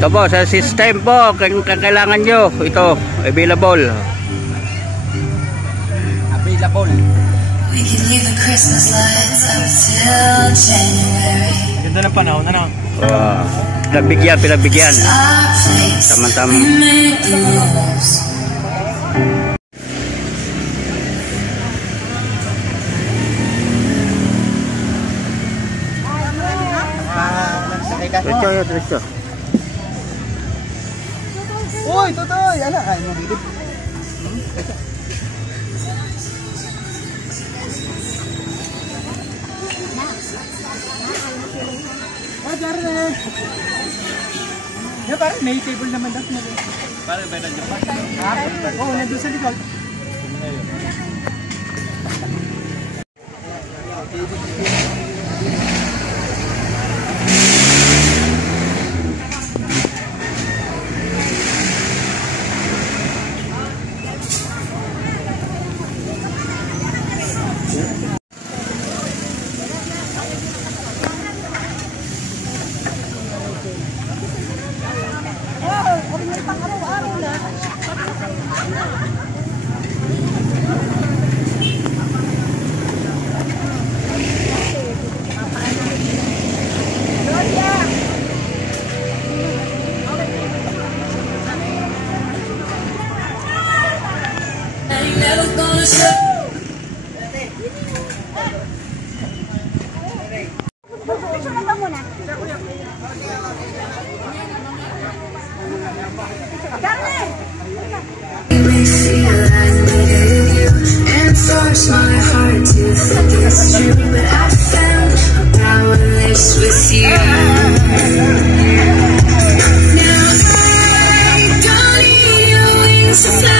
Ito po, sa system po, kung kailangan nyo, ito, available. Available. We can leave the Christmas lights up till January. Ganda ng panahon, ano? Pinagbigyan. Tama-tama. Diretso. Uy, Totoy! Ano? Ay, mabilis. Oh, Jaren eh! Parang may table naman daw. Parang may nandiyan pa? Oo, nandun sa likod. My heart to think it's true, but I found I'm powerless with you. Now I don't need your wings to fly.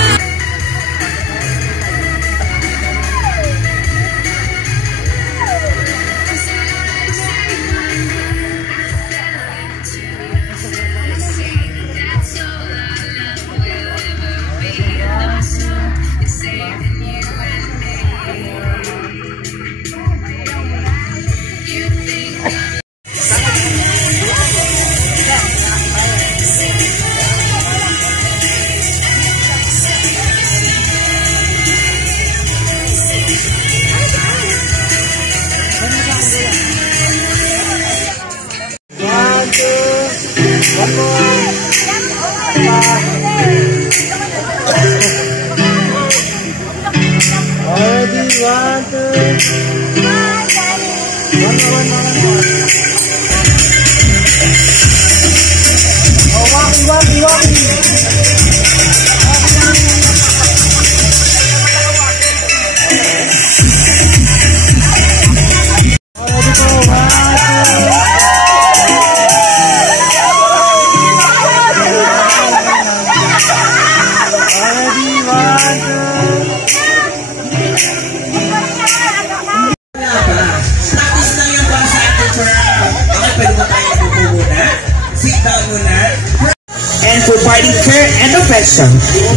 And providing care and affection,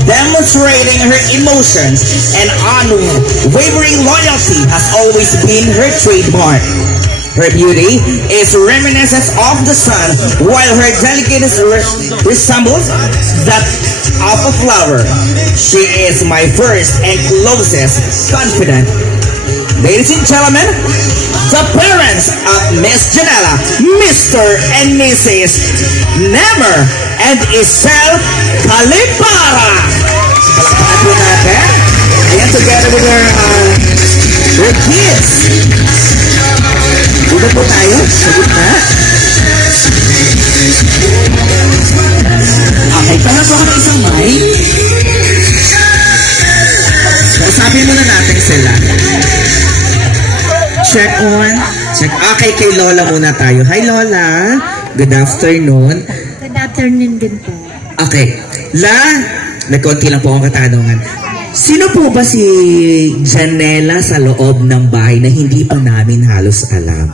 demonstrating her emotions and unwavering loyalty has always been her trademark. Her beauty is reminiscent of the sun, while her delicateness resembles that of a flower. She is my first and closest confidant. Ladies and gentlemen, the parents of Miss Janela, Mr. and Mrs. Nemer and Isel Calipara. Palakpakan po natin. Ayan, together with her kids. Dito po tayo, sa gitna. Okay, para po kami isang mic. Kausapin muna natin sila. Check on. Check. Okay, kay Lola muna tayo. Hi, Lola. Good afternoon. Good afternoon din po. Okay. May konti lang po akong katanungan. Sino po ba si Janela sa loob ng bahay na hindi pa namin halos alam?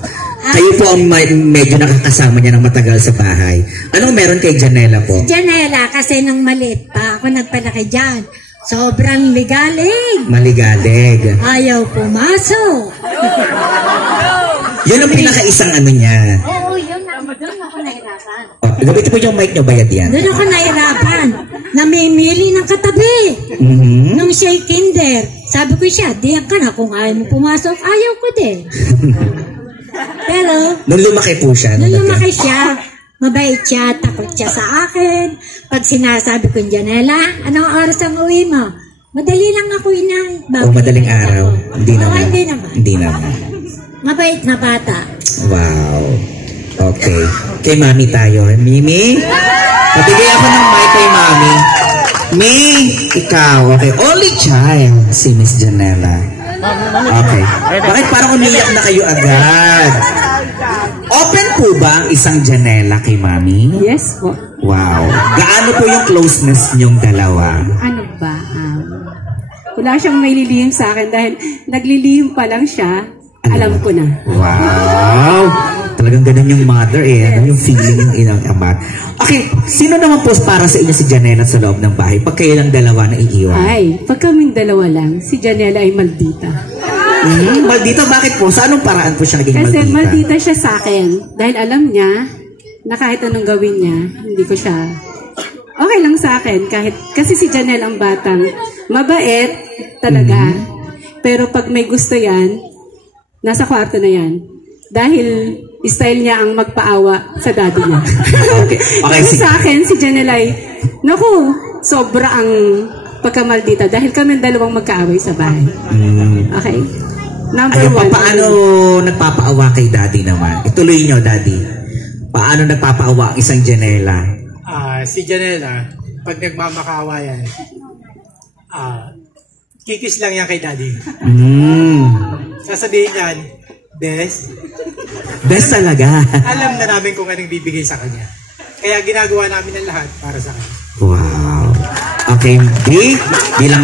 Kayo po ang medyo nakakasama niya ng matagal sa bahay. Anong meron kay Janela po? Janela, kasi nang maliit pa ako nagpalaki dyan. Sobrang ligalig. Maligalig. Ayaw pumasok. Yun ang pinakaisang ano niya. Oo, yun. Doon ako nahirapan. Gamitin mo yung mic nyo, bayad yan. Doon ako nahirapan. Namimili ng katabi. Nung siya'y kinder. Sabi ko siya, diyan ka na kung ayaw mo pumasok. Ayaw ko din. Pero, Nung lumaki po siya. nung lumaki siya, mabait siya, takot siya sa akin. Pag sinasabi ko, Janela, anong oras ang uwi mo? Madali lang ako inang. O madaling araw. Hindi Oo, naman. hindi naman. Hindi naman. Mabait na bata. Wow. Okay. Kay Mami tayo. Mimi? Pabigay ako ng mic kay Mami. Mi, ikaw. Okay. Only child, si Miss Janela. Okay. Bakit parang umiyak na kayo agad? Open po ba ang isang Janela kay Mami? Yes po. Wow. Gaano po yung closeness niyong dalawa? Ano ba? Wala siyang may lilihim sa akin dahil naglilihim pa lang siya. Alam ko na. Wow! Talagang ganun yung mother eh. Ano yung feeling ng inang ama. Okay, sino naman po para sa inyo si Janela sa loob ng bahay pag kayo lang dalawa na iiwan? Ay, pag kaming dalawa lang, si Janela ay maldita. Maldita, bakit po? Sa anong paraan po siya naging Kasi maldita? maldita siya sa akin dahil alam niya na kahit anong gawin niya, hindi ko siya okay lang sa akin. Kasi si Janela ang batang mabait talaga. Pero pag may gusto yan, nasa kwarto na yan. Dahil style niya ang magpaawa sa daddy niya. Okay, Kasi sa akin, si Janela ay, naku, sobra ang pagkamaldita dahil kami dalawang magkaaway sa bahay. Okay? Number Ayun, one. paano nagpapaawa kay daddy naman? Ituloy nyo, daddy. Paano nagpapaawa ang isang Janela? Si Janela, pag nagmamakawa yan, kikis lang yan kay daddy. Sasabihin yan, Bes, Best talaga. alam na namin kung anong bibigay sa kanya. Kaya ginagawa namin ang lahat para sa kanya. Wow. Okay, bilang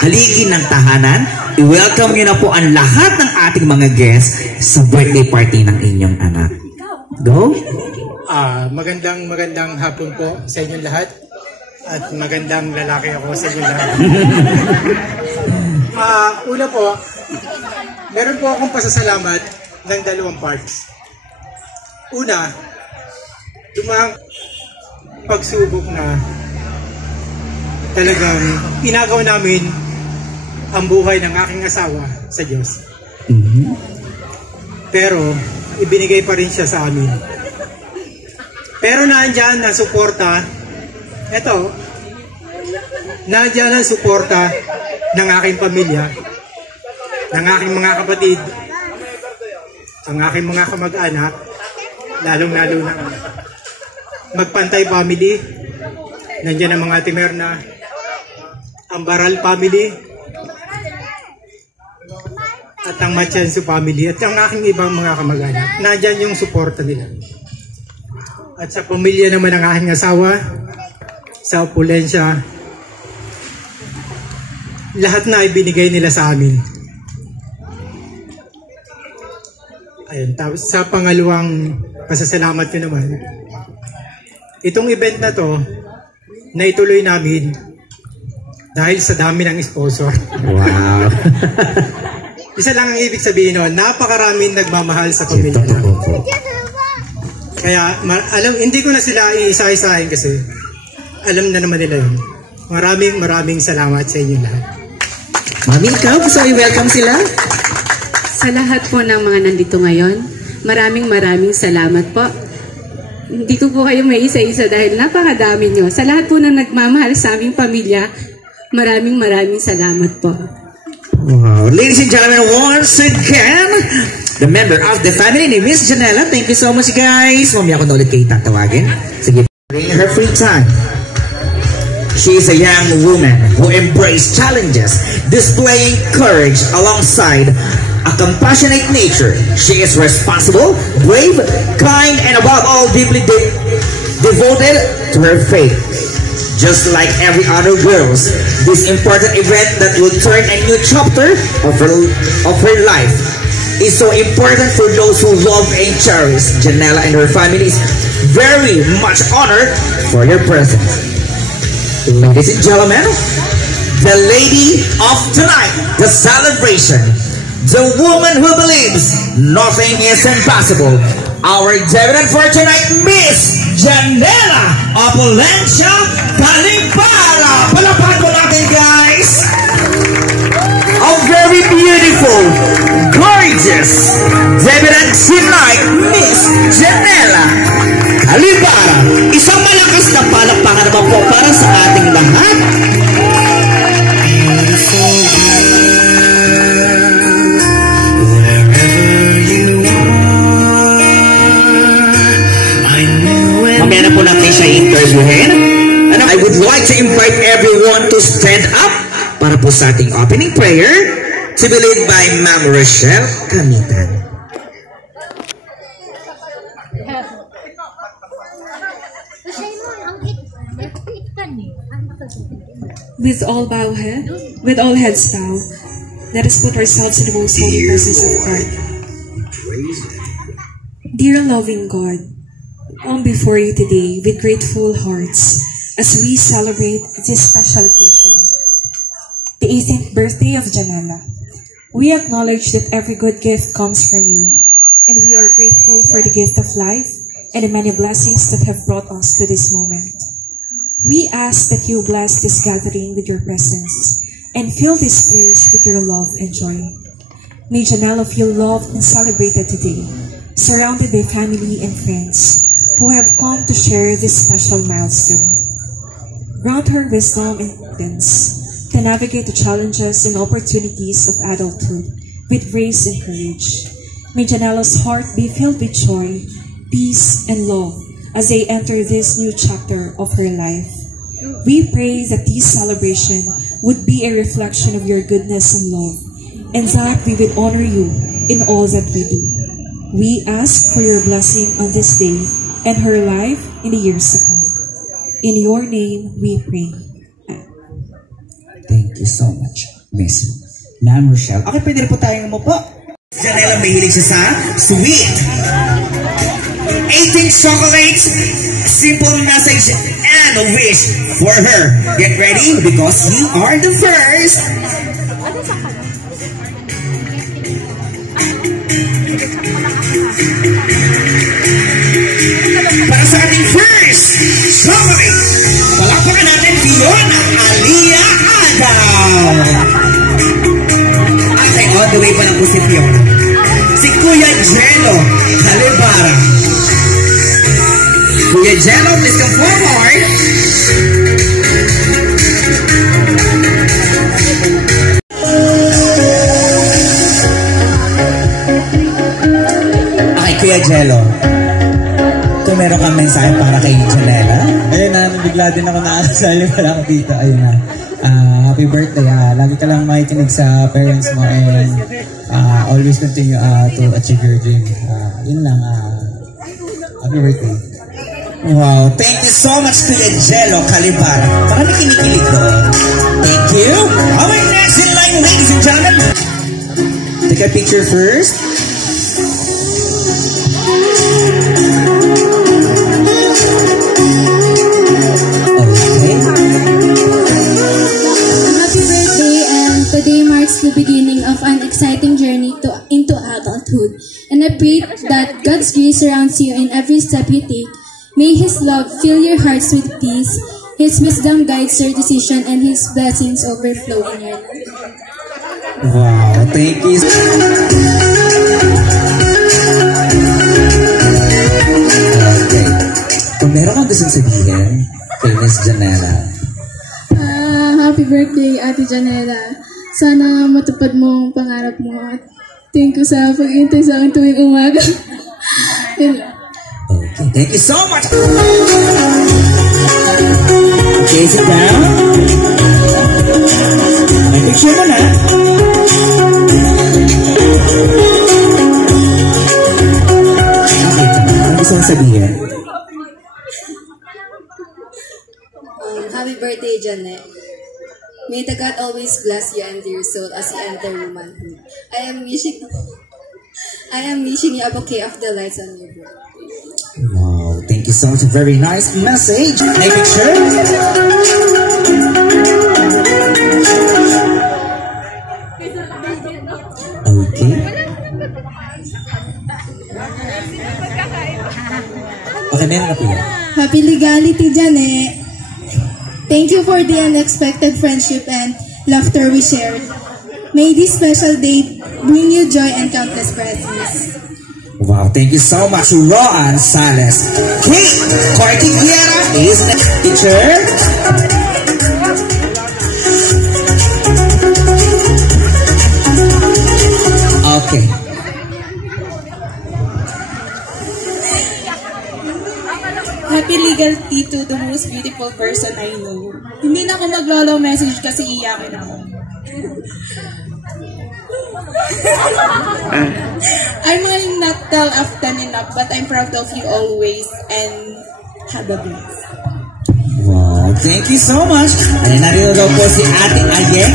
haligi ng tahanan, i-welcome nyo na po ang lahat ng ating mga guests sa birthday party ng inyong anak. Go? Magandang hapon po sa inyong lahat. At magandang lalaki ako sa inyong lahat. Una po, meron po akong pasasalamat ng dalawang parts. Una, dumang pagsubok na talagang inagaw namin ang buhay ng aking asawa sa Diyos. Pero, ibinigay pa rin siya sa amin. Pero nandyan ang suporta, nandyan ang suporta ng aking pamilya, ng aking mga kapatid, ang aking mga kamag-anak, lalong-lalo na Magpantay family, nandyan ang mga Timerna, ang Baral family, at ang Machenso family, at ang aking ibang mga kamag-anak. Nandyan yung suporta nila. At sa pamilya naman ng aking asawa, sa opulensya, lahat na ibinigay nila sa amin. Ayun, tapos sa pangalawang pasasalamat ko naman, itong event na to, naituloy namin dahil sa dami ng sponsor. Wow. Isa lang ang ibig sabihin nun, napakaraming nagmamahal sa pamilya namin. Kaya, hindi ko na sila iisa-isahin kasi alam na naman nila yun. Maraming salamat sa inyo lahat. Mami, ikaw, gusto i-welcome sila? Sa lahat po ng mga nandito ngayon, maraming salamat po. Hindi ko po kayo may isa-isa dahil napakadami nyo. Sa lahat po na nagmamahal sa aming pamilya, maraming salamat po. Wow. Ladies and gentlemen, once again, the member of the family ni Miss Janela. Thank you so much, guys. Mamaya ako na ulit kayo tatawagin. Sige, during her free time. She is a young woman who embraced challenges, displaying courage alongside a compassionate nature. She is responsible, brave, kind, and above all, deeply devoted to her faith. Just like every other girls, this important event that will turn a new chapter of her life is so important for those who love and cherish Janela and her family. Is very much honored for your presence. Ladies and gentlemen, the lady of tonight, the celebration, the woman who believes nothing is impossible. our Debutant for tonight, Miss Janela Opulencia Calipara. Palakpakan po natin, guys. A very beautiful, gorgeous Debutant tonight, Miss Janela Calipara. Isang malakas na palakpakan naman po para sa ating lahat. Mamaya na po natin siya interviewin. And I would like to invite everyone to stand up para po sa ating opening prayer to be led by Ma'am Rochelle Camitan. With all heads bowed, let us put ourselves in the most holy presence of God. Dear loving God, come before you today with grateful hearts as we celebrate this special occasion, the 18th birthday of Janela. We acknowledge that every good gift comes from you, and we are grateful for the gift of life and the many blessings that have brought us to this moment. We ask that you bless this gathering with your presence and fill this place with your love and joy. May Janela feel loved and celebrated today, surrounded by family and friends who have come to share this special milestone. Grant her wisdom and guidance to navigate the challenges and opportunities of adulthood with grace and courage. May Janela's heart be filled with joy, peace, and love as they enter this new chapter of her life. We pray that this celebration would be a reflection of your goodness and love, and that we would honor you in all that we do. We ask for your blessing on this day and her life in the years to come. In your name we pray. Thank you so much, Miss Ma'am Rochelle. Okay, pwede rin po tayong umupo. Janela, mahilig siya sa sweet. 18 chocolates, simple message, and a wish for her. Get ready because you are the first. Para sa ating first chocolate, palakpakan natin Fiona Alia Agaw. Okay, all the way pa lang po si Fiona. Si Kuya Jello Calipara. Kuya Jello, please come forward. Okay, Kuya Jello. Kung meron kang mensahe para kay Janela. Ayun na, bigla din ako nakasali pala ako dito. Ayun na. Happy birthday. Lagi ka lang makikinig sa parents mo and always continue to achieve your dream. Yun lang. Happy birthday. Wow, thank you so much to Jello Calipara. Parang kinikilig ko. Thank you. Our next in line, ladies and gentlemen. Take a picture first. Today marks the beginning of an exciting journey into adulthood, and I pray that God's grace surrounds you in every step you take. May His love fill your hearts with peace, His wisdom guides your decision, and His blessings overflow in your life. Wow, thank you. Okay. Kung meron kang gustong sabihin kay Miss Janela. Happy birthday, Ate Janela. Sana matupad mo ang pangarap mo at thank you sa pag-intay sa akin tuwing umaga. Okay, thank you so much. Okay, sit down. May picture mo na. Okay, ano gusto mong sabihin? Happy birthday, Janet. May the God always bless you and your soul as you enter womanhood. I am wishing you a bouquet of delights on your birthday. Wow, thank you so much. A very nice message. May picture? Okay. Janelle Rapia. Happy legality, Jane. Thank you for the unexpected friendship and laughter we shared. May this special day bring you joy and countless blessings. Wow, thank you so much, Roan Sales. Kate Cortiquiera is the teacher. Okay. Happy legal tea to the most beautiful person I know. Hindi na ako maglolo message kasi iyakin ako. I might not tell often enough, but I'm proud of you always and have a blast. Wow, thank you so much. Ano narito daw po si Ate Ayen?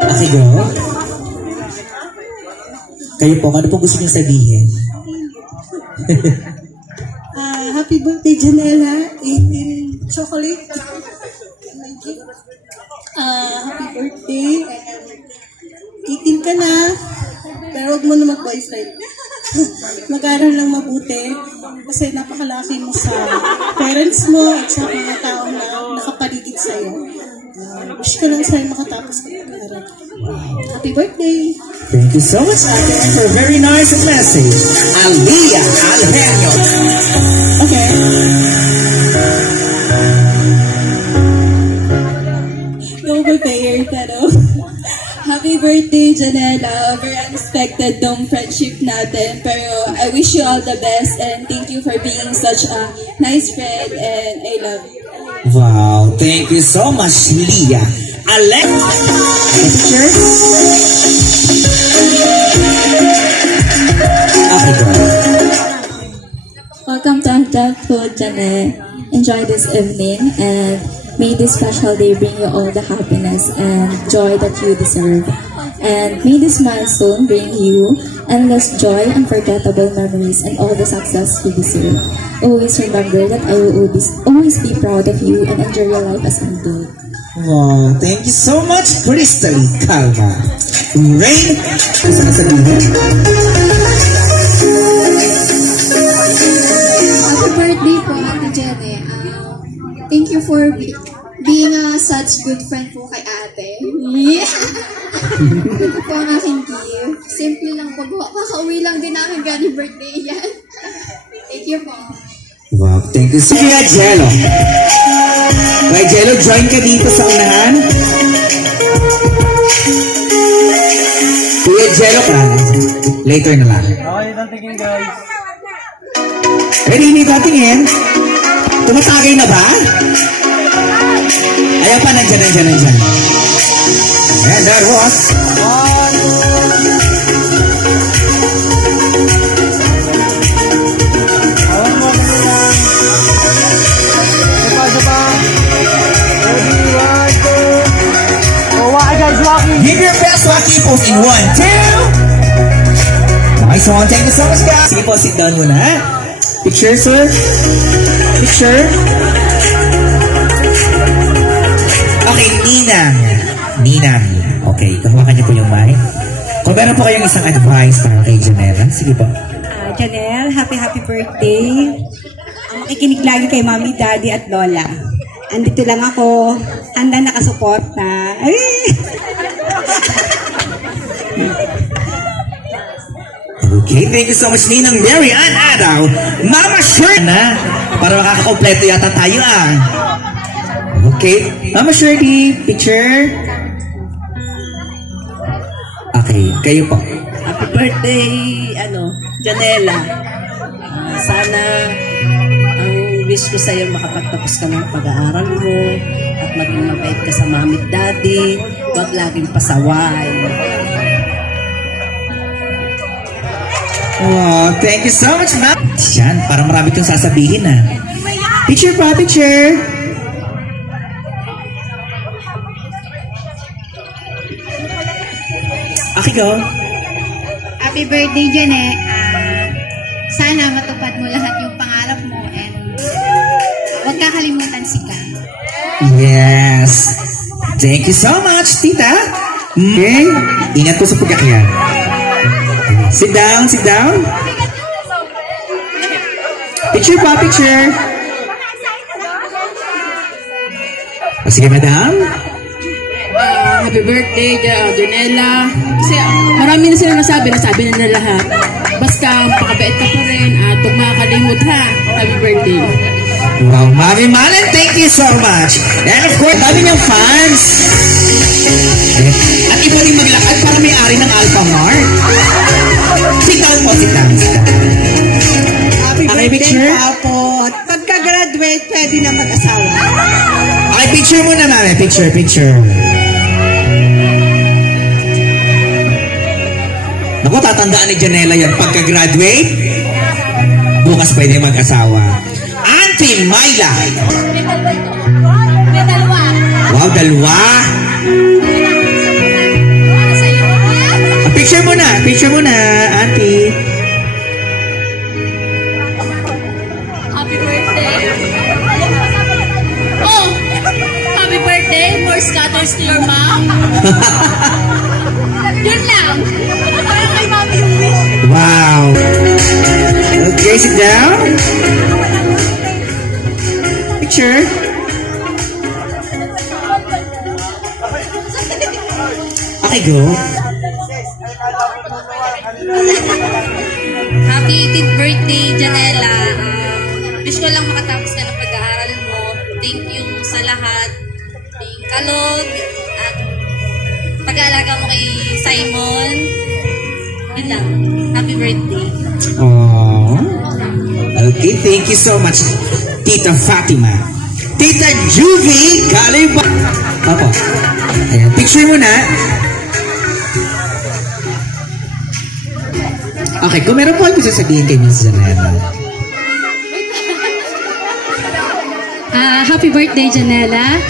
Okay, girl. Kayo po, ano po gusto niyo sabihin? Happy birthday, Janela. 18 chocolate. Happy birthday. 18 ka na. Pero huwag mo na mag-boyfriend. Mag-aral lang mabuti. Kasi napakalaki mo sa parents mo at sa mga taong na nakapaligid sa'yo. Wish ko lang sa'yo makatapos ka mag-aral. Happy birthday. Thank you so much, Ate, for a very nice message. Aliyah Alhenio. Okay. Noble payer, pero happy birthday, Janela. Very unexpected tong friendship natin. Pero I wish you all the best and thank you for being such a nice friend and I love you. Wow, thank you so much, Leah. Alex, picture. Okay, go. Welcome to Untapped Food, Janelle. Enjoy this evening and may this special day bring you all the happiness and joy that you deserve. And may this milestone bring you endless joy, unforgettable memories, and all the success you deserve. Always remember that I will always be proud of you and enjoy your life as an adult. Wow, thank you so much, Crystal Calma. Rain, gusto na sabihin? Happy birthday po, Ate Jenny. Thank you for being such good friend po kay ate. Yeah! Ito po ang aking gift. Simple lang po. Kakauwi lang din namin gani birthday yan. Thank you po. Wow, thank you so much, Jello. Okay, Jello, join ka dito sa unahan. Kuya Jello ka. Later na lang. Okay, tatingin guys. Ready, hindi tatingin? Tumatagay na ba? Ayan pa, nandyan. And that was... Give your best Wacky pose in 1, 2. Nice one. Thank you so much, guys. Sige po, sit down muna. Picture, sir. Picture. Okay, Ninang. Okay, tahawakan niyo po yung mic. Kung meron po kayong isang advice para kay Janela, sige po. Janelle, happy birthday. Makikinig lagi kay Mami, Daddy at Lola. Andito lang ako, handa nakasuporta. Ay! Okay, thank you so much, Ninang Mary Ann Adaw. Mama Shirley na, para makakakompleto yata tayo Okay, Mama Shirley, picture. Okay, kayo po. Happy birthday, Janela. Sana ang wish ko sa'yo makapagtapos ka ng pag-aaral mo at maging mabait ka sa mami at daddy. Huwag laging pasaway. Wow, thank you so much, ma'am. Yan, parang marami itong sasabihin Picture pa, picture. Okay, go. Happy birthday, Jane. Sana matupad mo lahat yung pangarap mo and huwag kakalimutan si Ka. Yes. Thank you so much, tita. Okay. Ingat po sa pagkakyan. Sit down, sit down. Picture pa, picture. O, sige, madam. Happy birthday, Janela. Kasi marami na sila nasabi na nila lahat. Basta pakabait ka pa rin at huwag makakalimut ha. Happy birthday. Wow, Mami Malen, thank you so much. And of course, dami niyang fans. At iba rin maglakad para may ari ng Alpha Mart. Sit down po, sit down, sit down. Happy Okay, birthday picture? po. Pagka-graduate, pwede na mag-asawa. Okay, picture muna, Mami. Picture, picture. Naku, tatandaan ni Janela yan. Pagka-graduate, bukas pwede mag-asawa. Auntie Myla. Wow, dalawa. Picture muna, Auntie. Happy birthday. Oh, happy birthday. More scatters to your mom. Yun lang. Parang kay mami yung wish. Wow. Okay, sit down. Picture. Okay, go. Happy 18th birthday, Janela. Wish ko lang makatapos ka ng pag-aaral mo. Thank you sa lahat. Thank kalog at pag-aalaga mo kay Simon. Yun lang. Happy birthday. Oh. Okay, thank you so much, Tita Fatima. Tita Juvie Kaliba. Opo. Ayan, picture mo na. Okay, kung meron po ako sasabihin kay Miss Janela. Happy birthday, Janela.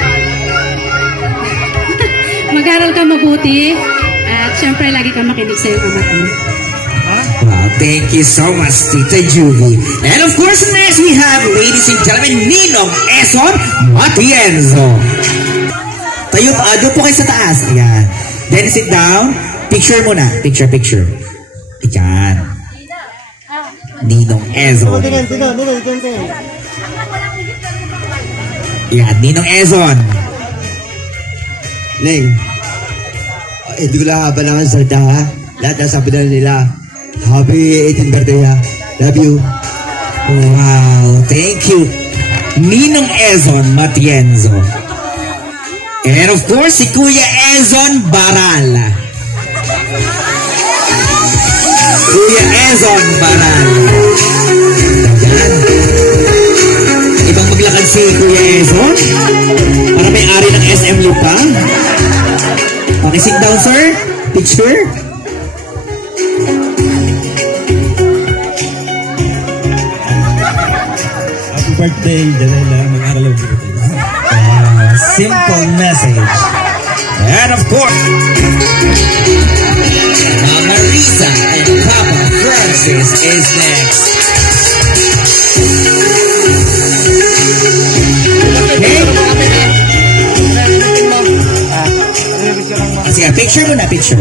Mag-aral ka mabuti. At syempre, lagi ka makinig sa iyong ama ko. Wow, thank you so much, Tita Juvie. And of course, next we have, ladies and gentlemen, Ninong Eson Matienzo. Tayo, doon po kayo sa taas. Ayan. Then sit down. Picture muna. Picture. Ayan. Ninong Eson. Ayan, Ninong Eson. Neng, hindi ko lang habalangan sa salita ha. Lahat na sabi na nila. Happy 18th birthday ha. Love you. Wow, thank you. Ninong Ezon Matienzo. And of course, si Kuya Ezon Baral. Kuya Ezon Baral. Ayan. Ibang maglakad si Kuya Ezon. Para may ari ng SM Lupa. Okay, sit down, sir. Picture. Happy birthday, Janela. Mag-aral ang birthday. Simple message. And of course, Mama Risa and Papa Francis is next. Okay? Sige, picture mo na, picture.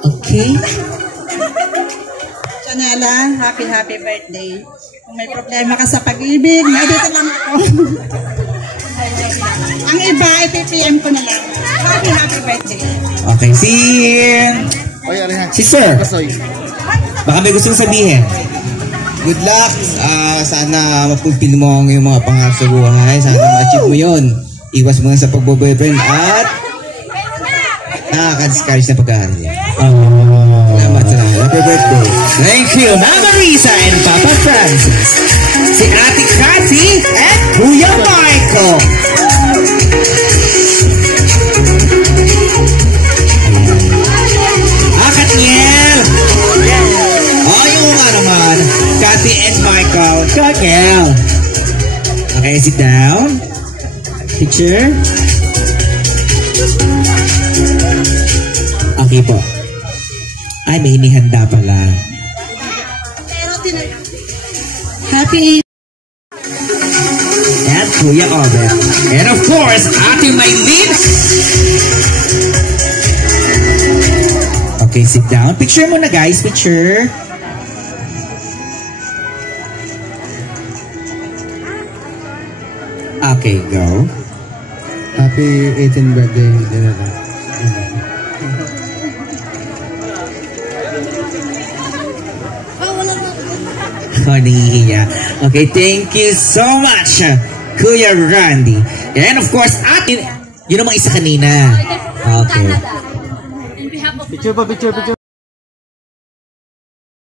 Okay. Janela, happy birthday. Kung may problema ka sa pag-ibig, dito lang ako. Ang iba, ipipm ko na lang. Happy birthday. Okay, si Sir. Baka may gustong sabihin. Good luck. Sana mapulpil mo ang iyong mga pangarap sa buhay. Sana ma-achieve mo yun. Iwas mo na sa pagbo-boyfriend at nakaka-discourage na pag-aaral yan. Salamat. Happy birthday. Thank you, Mama Risa and Papa Francis. Si Ate Cathy at Kuya Michael. Katniel. Oh, yung nga naman. Cathy and Michael. Katniel. Okay, sit down. Picture. Okay po. Ay, may hinihanda pala. Happy And Kuya Obet. And of course, Ate Maylin. Okay, sit down. Picture muna guys, picture. Okay, go. Happy 18th birthday, Janela. Nahihiya. Okay, thank you so much, Kuya Randy. And of course, atin, yun naman isa kanina. Okay. In behalf of Picture pa, picture.